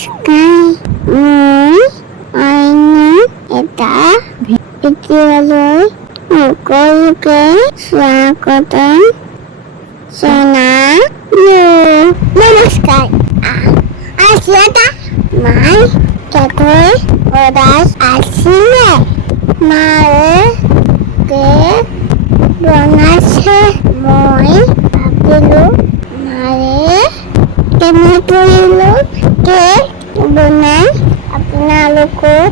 নমস্কাৰ, মই আইনা এটা ভিডিঅ'লৈ সকলোকে স্বাগতম জনালো। নমস্কাৰ। আজি এটা মাই কেকৰ অৰ্ডাৰ আছিলে। মায়ে কেক বনাইছে। মই ভাবিলো মায়ে কেনেকৈ কেক বনাই আপোনালোকৰ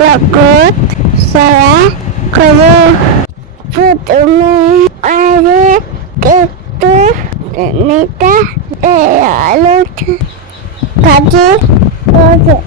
লগত শ্বেয়াৰ কৰোঁ। প্ৰথমে আৰু কেকটো তেনেকৈ আলুত ভাজি ল'লোঁ।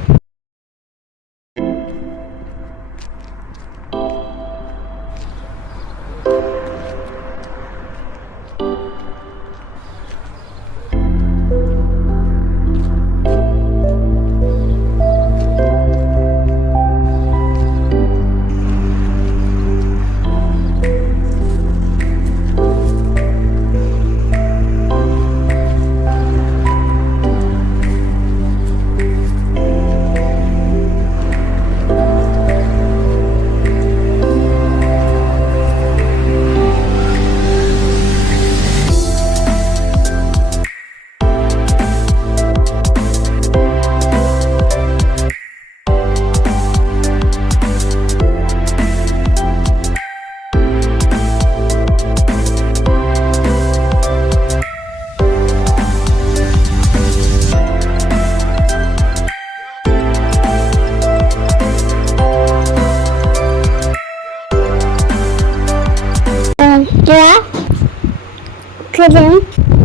Krem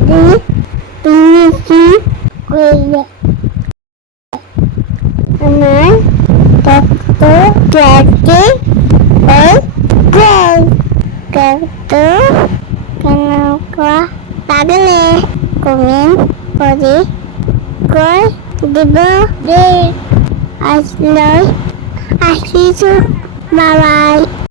di finishing কৰলে আমাৰ কত লাগে ওই কত কেনেকুৱা লাগলে কমেন্ট কৰি কৈ দিব দেই। আজিলৈ আহিছোঁ, বাই বাই।